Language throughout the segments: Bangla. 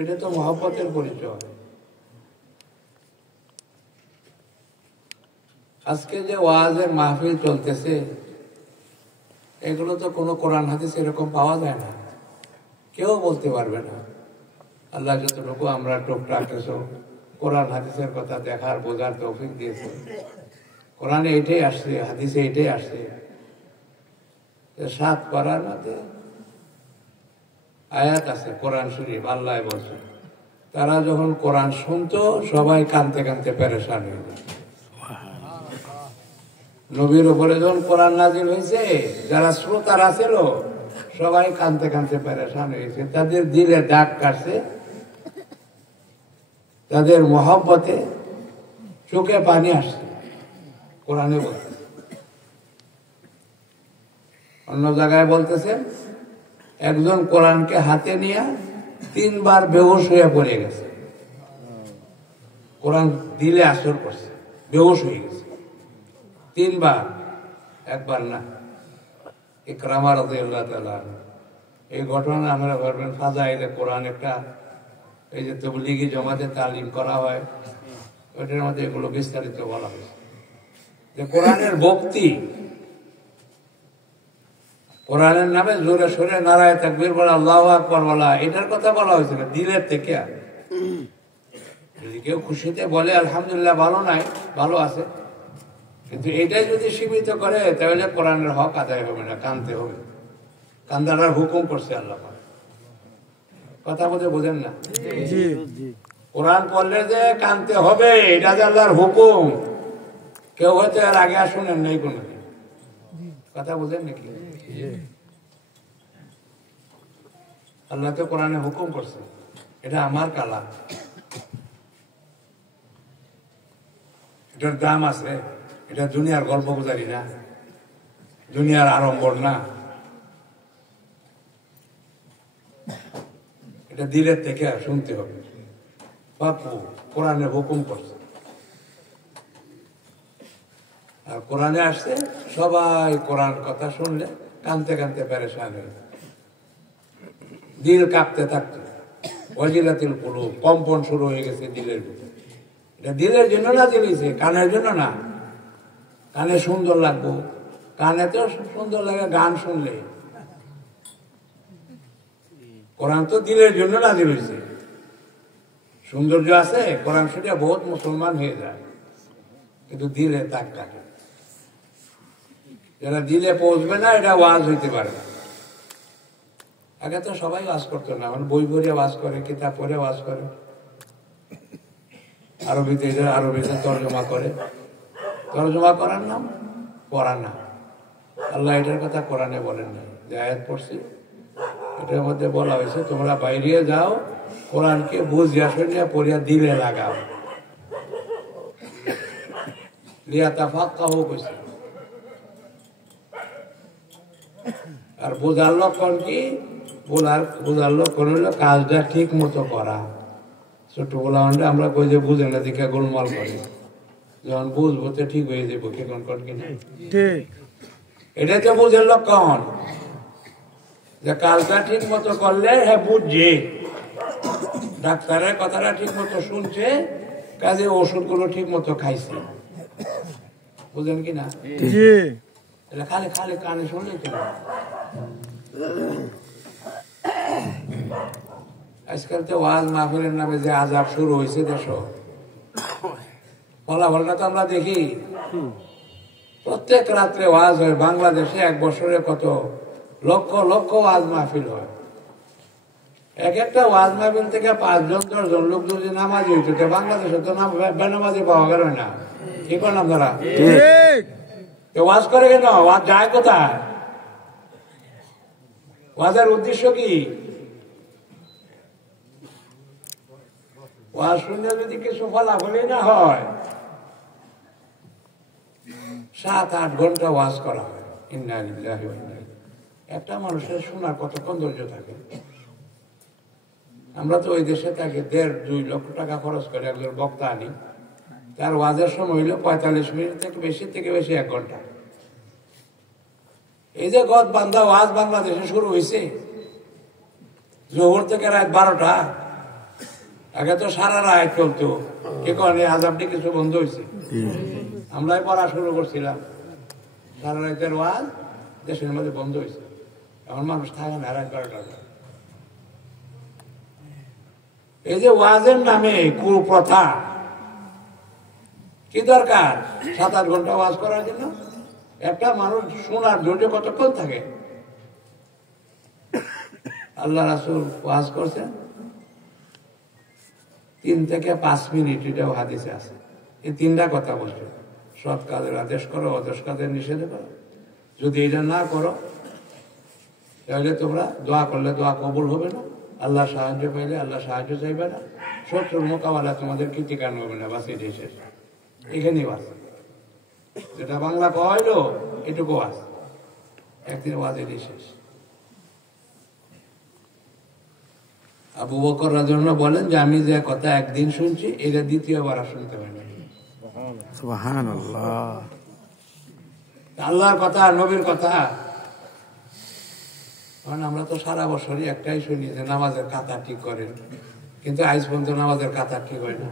এটা তো মহব্বতের পরিচয়। আজকে যে ওয়াজের মাহফিল চলতেছে, এগুলো তো কোনো কোরআন হাদিস এরকম পাওয়া যায় না, কেউ বলতে পারবে না। আল্লাহ যতটুকু আমরা টুকটাক কিছু কোরআন হাদিসের কথা দেখার বোঝার তৌফিক দিয়েছে, কোরআনে এটাই আসছে, হাদিসে এটাই আসছে। 7 পারার মধ্যে আয়াত আছে কোরআন শরীফ, আল্লাহ বলছে তারা যখন কোরআন শুনতো সবাই কাঁদতে কাঁদতে পেরেশান হয়ে যেত। নবীর উপরে যখন কোরআন নাজিল হয়েছে, যারা শ্রোতারা ছিল সবাই কাঁদতে কাঁদতে পেরেশান হয়েছে, তাদের দিলে দাগ কাটছে, তাদের মহব্বতে চোখে পানি আসছে। কোরআনে বলছে, অন্য জায়গায় বলতেছে একজন কোরআনকে হাতে নিয়ে 3 বার বেহুশ হয়ে পড়ে গেছে। কোরআন দিলে আসর করছে, বেহুশ হয়ে গেছে 3 বার, একবার না। ইকরামা রাদিয়াল্লাহু তাআলা, এই ঘটনা আমরা ভাববেন ফাজাইলে কোরআন একটা, এই যে তাবলীগি জমাতে তালিম করা হয়, ওইটার মধ্যে এগুলো বিস্তারিত বলা হয়েছে যে কোরআনের ভক্তি, কোরআনের নামে জোরে সোরে নারায়ে তাকবীর বলা, আল্লাহু আকবার বলা, এটার কথা বলা হয়েছে না, দিলের থেকে। যদি কেউ খুশিতে বলে আলহামদুলিল্লাহ, ভালো নাই, ভালো আছে, কিন্তু এটাই যদি সীমিত করে তাহলে কোরআনের হক আদায় হবে না, কানতে হবে। কান্দার হুকুম করছে আল্লাহ, কথা বলতে বোঝেন না? কোরআন পড়লে যে কানতে হবে, এটা যে আল্লাহর হুকুম, কেউ হয়তো এর আগে আর শুনেন নাই কোনো, কথা বোঝেন নাকি? আল্লাহ তো কোরআনে হুকুম করছে, এটা আমার কালাম, এটার দাম আছে, এটা দুনিয়ার গল্প গুজারি না, দুনিয়ার আড়ম্বর না, এটা দিলের থেকে শুনতে হবে। বাপু কোরআনে হুকুম করছে, আর কোরআনে আসছে, সবাই কোরআন কথা শুনলে কানতে কানতে পেরেশান হয়ে, দিল কাঁপতে থাকতো, ওয়াজিলাতিল কুলুব, কম্পন শুরু হয়ে গেছে দিলের ভিতরে। এটা দিলের জন্য না দিয়েছে, কানের জন্য না। কানে সুন্দর লাগবো, কানে তো সুন্দর লাগে গান শুনলে, কোরআন তো দিলের জন্য না দিয়েছে। সৌন্দর্য আছে কোরআন শুনে বহুত মুসলমান হয়ে যায়, কিন্তু দিলে তাক কাটে। যারা দিলে পৌঁছবে না, এটা ওয়াজ হইতে পারে না। আগে তো সবাই ওয়াজ করতো না, এখন বই পড়ে ওয়াজ করে, কিতাব পড়ে ওয়াজ করে, আরবিতে তর্জমা করে। তর্জমা করার নাম পড়া না। আল্লাহ এটার কথা কোরআনে বলেন না, যে আয়াত পড়ছি এটার মধ্যে বলা হয়েছে তোমরা বাইরে যাও, কোরআনকে বুঝিয়া শুনিয়া পড়িয়া দিলে লাগাও, লিয়াতাফাক্কাহু কইছে। আর বোঝার লক্ষণ কি? বোঝার লক্ষণ হলো কাজটা ঠিক মতো করা। ছোটবেলা আমরা কই যে বুঝে না দেখে গোলমাল করি, যখন বুঝবো তো ঠিক হয়ে যাবো, কি কন কিনা? এটাই তো বুঝের লক্ষণ, যে কাজটা ঠিক মতো করলে হ্যাঁ বুঝছে, ডাক্তারের কথাটা ঠিক মতো শুনছে, কাজে ওষুধগুলো ঠিক মতো খাইছে, বুঝেন কিনা? খালি খালি কানে শুনলে তো। আজকাল তো ওয়াজ মাহফিলের নামে যে আজাব শুরু হয়েছে দেশ, ফলাফলটা তো আমরা দেখি। প্রত্যেক রাত্রে ওয়াজ হয় বাংলাদেশে, 1 বছরে কত লক্ষ লক্ষ ওয়াজ মাহফিল হয়। এক একটা ওয়াজ মাহফিল থেকে 5 জন 10 জন লোক যদি নামাজি হইতো, বাংলাদেশে তো বেনামাজি পাওয়া গেল না। কি করেন আপনারা? ওয়াজ করে কেন? ওয়াজ যায় কোথায়? ওয়াজের উদ্দেশ্য কি? ওয়াজ শুনলে যদি কিছু ফলাফলই না হয়, 7-8 ঘন্টা ওয়াজ করা হয়। ইন্না লিল্লাহি ওয়া ইন্না ইলাইহি। একটা মানুষের শোনার কতক্ষণ ধৈর্য থাকে? আমরা তো ওই দেশে থাকি, 1.5-2 লক্ষ টাকা খরচ করে একজন বক্তা আনি, তার ওয়াজের সময় হইল 45 মিনিট থেকে বেশি 1 ঘন্টা। এই যে গদ বান্ধা ওয়াজ বাংলাদেশে শুরু হয়েছে জোহর থেকে রাত 12টা, আগে তো সারা রাত চলতো, কে করে আজাবটি কিছু বন্ধ হয়েছে, আমরাই পড়া শুরু করছিলাম, সারা রাতের ওয়াজ দেশের মধ্যে বন্ধ হয়েছে, এখন মানুষ থাকে না রাত 12টা। এই যে ওয়াজের নামে কুপ্রথা, কি দরকার 7-8 ঘন্টা ওয়াজ করার জন্য? একটা মানুষ শোনার ধৈর্য কতক্ষণ থাকে? আল্লাহ রাসূল ওয়াজ করছেন 3 থেকে 5 মিনিট, এটাও হাদিসে আছে। এই 3টা কথা বলছে, সৎ কাজের আদেশ করো, অদস কাজের নিষেধ করো। যদি এটা না করো তাহলে তোমরা দোয়া করলে দোয়া কবুল হবে না, আল্লাহ সাহায্য পাইলে আল্লাহ সাহায্য চাইবে না, শত্রুর মোকাবেলা তোমাদের কৃতিকান হবে না। বাস এটাই শেষ, এখানেই বাস। যেটা বাংলা কইলো এটুকু ওয়াজ, একদিন ওয়াজ এটাই শেষ। আবু বকর রাদিয়াল্লাহু আনহু বলেন যে আমি যে কথা একদিন শুনছি এটা দ্বিতীয়বার আর শুনতে পাই না। সুবহানাল্লাহ। আল্লাহর কথা, নবীর কথা। কারণ আমরা তো সারা বছরই একটাই শুনি যে নামাজের কাতা ঠিক করেন, কিন্তু আজ পর্যন্ত নামাজের কাতা ঠিক হয় না।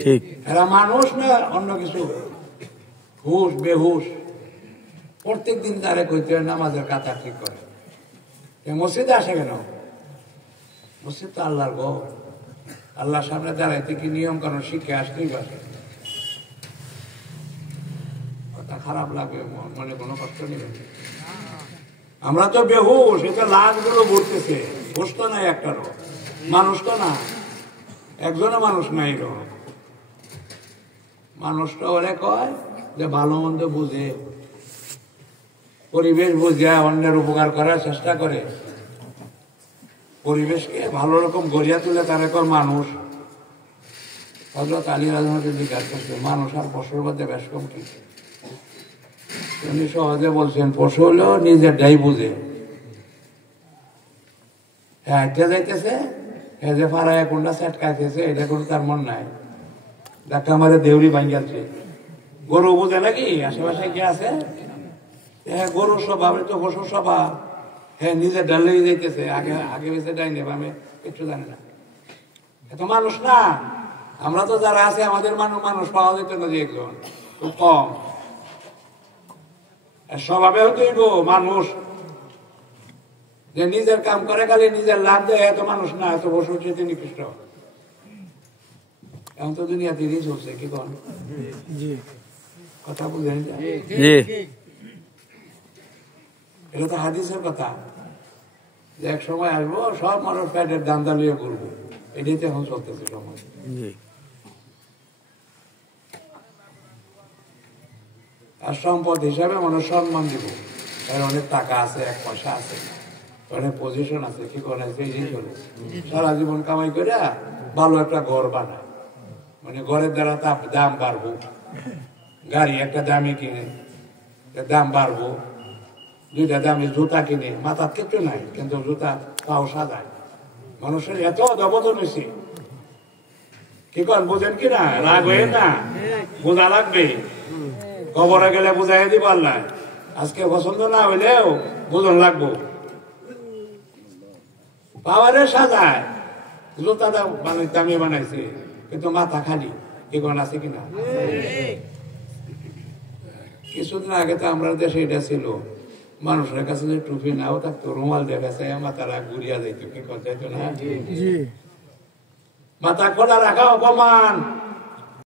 ঠিক। এরা মানুষ না অন্য কিছু, হুশ বেহুশ। প্রত্যেক দিন তারে কইতে হয় নামাজের কাতা ঠিক করে। মসজিদে আসে কেন? মসজিদ তো আল্লাহর ঘর, আল্লাহর সামনে দাঁড়াইতে কি নিয়ম কানুন শিখে আসতেই পারে। কথা খারাপ লাগবে, মনে কোনো কষ্ট নেই। আমরা তো বেহুশ, এটা লাশগুলো ঘুরতেছে, হুশ তো নাই একটারও, মানুষ তো না, একজনও মানুষ নাই। মানুষটা ওরে কয় যে ভালো মন্দ বুঝে, পরিবেশ বুঝে অন্যের উপকার করার চেষ্টা করে, পরিবেশকে ভালো রকম গড়িয়া তুলে তার এখন মানুষ। হযরত আলী রাদিয়াল্লাহু জিজ্ঞাসা করছে মানুষ আর পশুর মধ্যে বেশ কম কি? উনি সহজে বলছেন পশু হলেও নিজেরটাই বুঝে। হ্যাঁ এটা যাইতেছে, হ্যাঁ যে ফারায় কোনটা সেট খাইতেছে এটা কোনো তার মন নাই, দেখা আমাদের দেউরি ভাঙ্গাচ্ছে। গরু বুঝে নাকি আশেপাশে কি আছে? হ্যাঁ গরুর স্বভাব তো পশুর স্বভাব। হ্যাঁ নিজে ডালেই যাইতেছে, আগে আগে বেঁচে যাই নেব, আমি একটু জানি না, এত মানুষ না। আমরা তো যারা আছে আমাদের মানুষ পাওয়া যেত না, যে একজন খুব কম। স্বভাবে হইব মানুষ যে নিজের কাম করে খালি নিজের লাভ দেয়, এত মানুষ না, এত পশুর চেয়ে নিকৃষ্ট। এখন তো দুনিয়া তিরিশ চলছে, কি কন কথা বুঝেন? এটা তো হাদিসের কথা যে এক সময় আসবো সব মানুষ প্যাটের দান্দা লিয়ে ঘুরবো, এটাই তো এখন চলতেছে সময়। আর সম্পদ হিসাবে মানুষ সম্মান দিব, তার অনেক টাকা আছে, 1 পয়সা আছে, অনেক পজিশন আছে, কি করে এই চলে সারা জীবন কামাই করে ভালো একটা ঘর বানায়, মানে ঘরের দ্বারা তার দাম বাড়বো, গাড়ি একটা দামি কিনে দাম বাড়বো, 2টা দামি জুতা কিনে, মাথার কিছু নাই কিন্তু জুতা পাও সাজায়। মানুষের এত অধপতন হয়েছে, কি করেন বোঝেন কিনা? রাগ হয়ে না, বোঝা লাগবে, কবরে গেলে বুঝাই দিব আল্লাহ। আজকে পছন্দ না হইলেও বুঝন লাগবো। পাওয়ারে সাজায়, জুতা দামি বানাইছে কিন্তু মাথা খালি, কি করেন আছে কিনা? কিছুদিন আগে তো আমরা দেশে এটা ছিল, মানুষের কাছে যে টুপি নাও থাকতো, রুমাল দেখাছে মাথারা ঘুরিয়া যাইতো, কি কথা যাইতো না? মাথা খোলা রাখা অপমান।